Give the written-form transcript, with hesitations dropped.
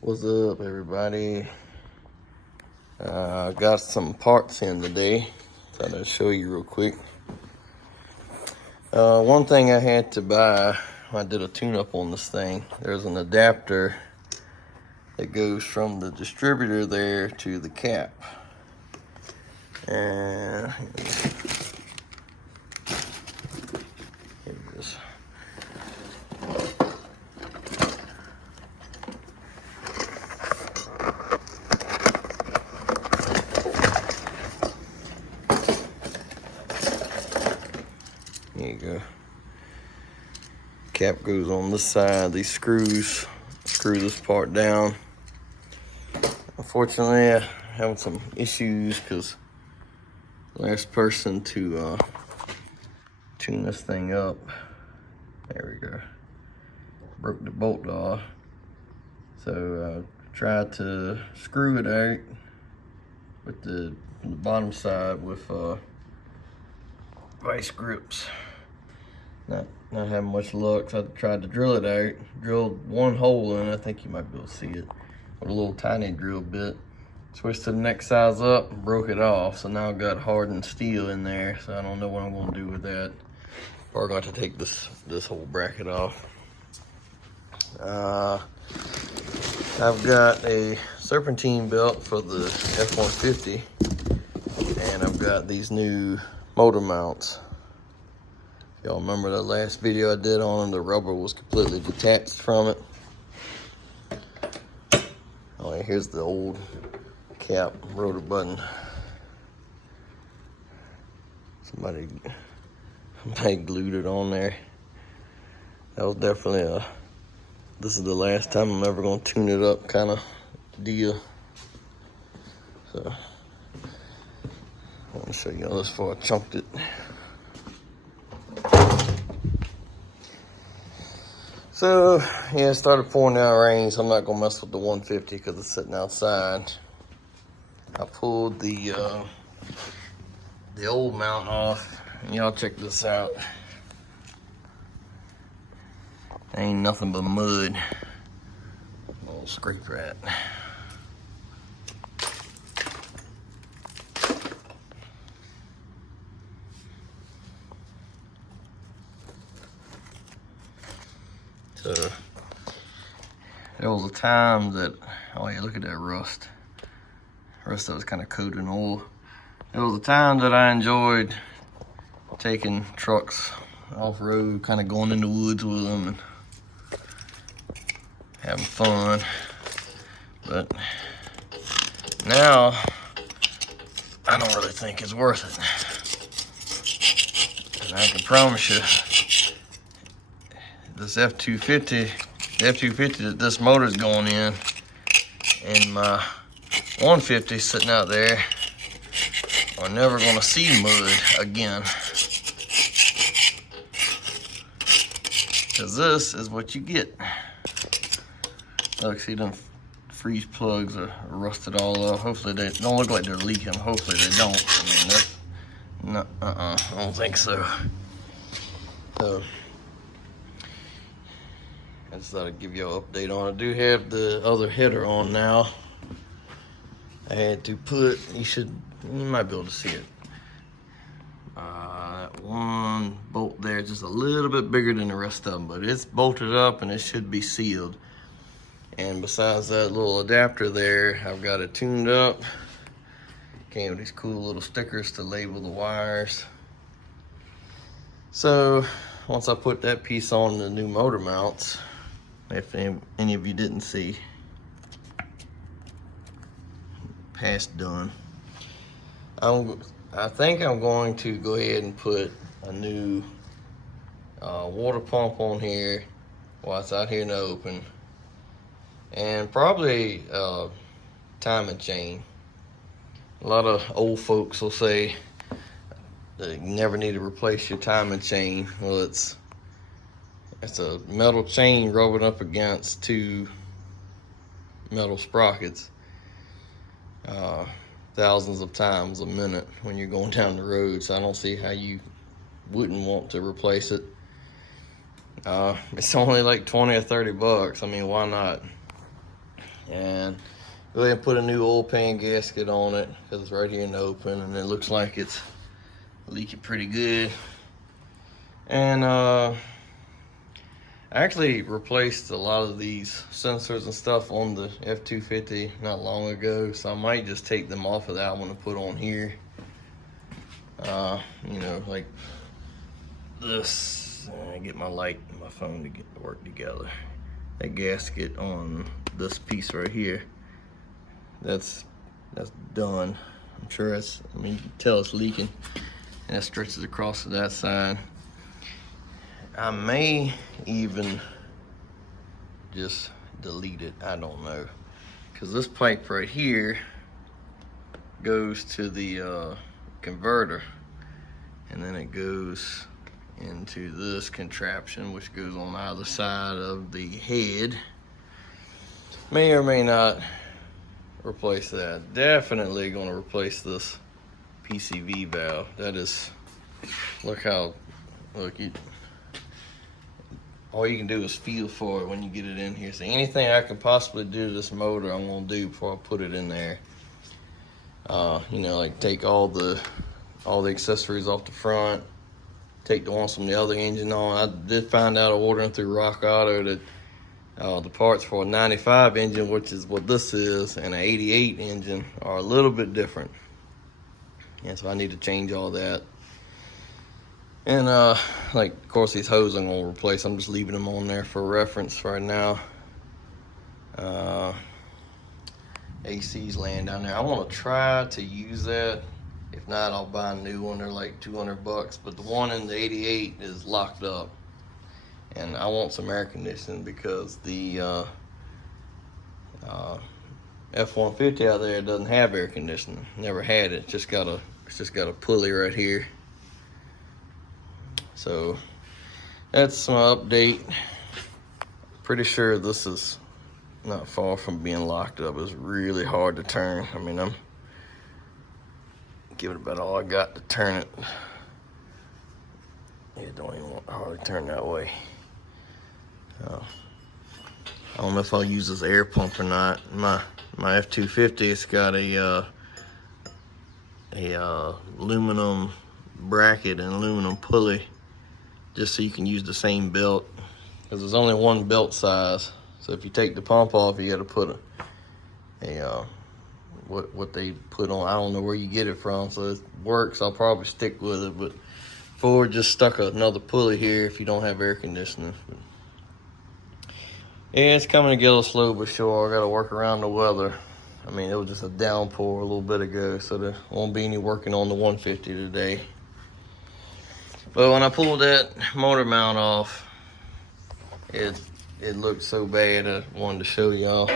What's up, everybody? Got some parts in today. Thought I'd show you real quick. One thing I had to buy, I did a tune-up on this thing. There's an adapter that goes from the distributor there to the cap. And here it is. There you go. Cap goes on this side. These screws screw this part down. Unfortunately, I'm having some issues because last person to tune this thing up, there we go, broke the bolt off. So tried to screw it out with the bottom side with vice grips. Not having much luck, so I tried to drill it out. Drilled one hole in it, I think you might be able to see it, with a little tiny drill bit. Switched to the next size up and broke it off. So now I've got hardened steel in there, so I don't know what I'm gonna do with that. Or going to take this whole bracket off. I've got a serpentine belt for the F-150, and I've got these new motor mounts. Y'all remember the last video I did on them? The rubber was completely detached from it. Oh, yeah, here's the old cap rotor button. Somebody glued it on there. That was definitely this is the last time I'm ever gonna tune it up kind of deal. So I want to show you all this before I chunked it. So yeah, it started pouring down rain, so I'm not gonna mess with the 150 because it's sitting outside. I pulled the old mount off, and y'all check this out. Ain't nothing but mud. A little scrape rat. So there was a time that, oh yeah, look at that rust. Rust that was kind of coated in oil. There was a time that I enjoyed taking trucks off-road, kind of going in the woods with them and having fun. But now, I don't really think it's worth it. And I can promise you, this F-250, the F-250 that this motor's going in, and my 150 sitting out there, are never gonna see mud again. Cause this is what you get. Look, see them freeze plugs are rusted all up. Hopefully they don't look like they're leaking. Hopefully they don't. I mean, that's no, I don't think so. So I just thought I'd give you an update on it. I do have the other header on now. I had to put, you might be able to see it. That one bolt there is just a little bit bigger than the rest of them, but it's bolted up and it should be sealed. And besides that little adapter there, I've got it tuned up. Came with these cool little stickers to label the wires. So once I put that piece on the new motor mounts, if any of you didn't see, past done, I think I'm going to go ahead and put a new water pump on here while it's out here in the open, and probably timing chain. A lot of old folks will say that you never need to replace your timing chain. Well, it's a metal chain rubbing up against two metal sprockets thousands of times a minute when you're going down the road, so I don't see how you wouldn't want to replace it. It's only like 20 or 30 bucks. I mean, why not? and go ahead and put a new oil pan gasket on it because it's right here in the open, and it looks like it's leaking pretty good. And I actually replaced a lot of these sensors and stuff on the F-250 not long ago, so I might just take them off of that one and put on here. You know, like this. Get my light and my phone to get to work together. That gasket on this piece right here, that's done. I'm sure it's, I mean, you can tell it's leaking, and it stretches across to that side. I may even just delete it, I don't know, because this pipe right here goes to the converter, and then it goes into this contraption, which goes on either side of the head. May or may not replace that. Definitely going to replace this PCV valve. That is, look, all you can do is feel for it when you get it in here. So anything I can possibly do to this motor, I'm gonna do before I put it in there. You know, like take all the accessories off the front, take the ones from the other engine on. I did find out ordering through Rock Auto that the parts for a 95 engine, which is what this is, and an 88 engine are a little bit different. And so I need to change all that. And like, of course, these hoses I'm gonna replace. I'm just leaving them on there for reference right now. AC's laying down there. I want to try to use that. If not, I'll buy a new one. They're like 200 bucks, but the one in the 88 is locked up. And I want some air conditioning because the F-150 out there doesn't have air conditioning. Never had it. It's just got a pulley right here. So that's my update. Pretty sure this is not far from being locked up. It's really hard to turn. I mean, I'm giving it about all I got to turn it. It don't even want to hardly turn that way. I don't know if I'll use this air pump or not. My F-250, it's got a aluminum bracket and aluminum pulley, just so you can use the same belt, because there's only one belt size. So if you take the pump off, you got to put what they put on. I don't know where you get it from, so it works. I'll probably stick with it, but Ford just stuck another pulley here if you don't have air conditioning. But yeah, it's coming together slow but sure. I got to work around the weather. I mean, it was just a downpour a little bit ago, so there won't be any working on the 150 today. But when I pulled that motor mount off, it looked so bad. I wanted to show y'all.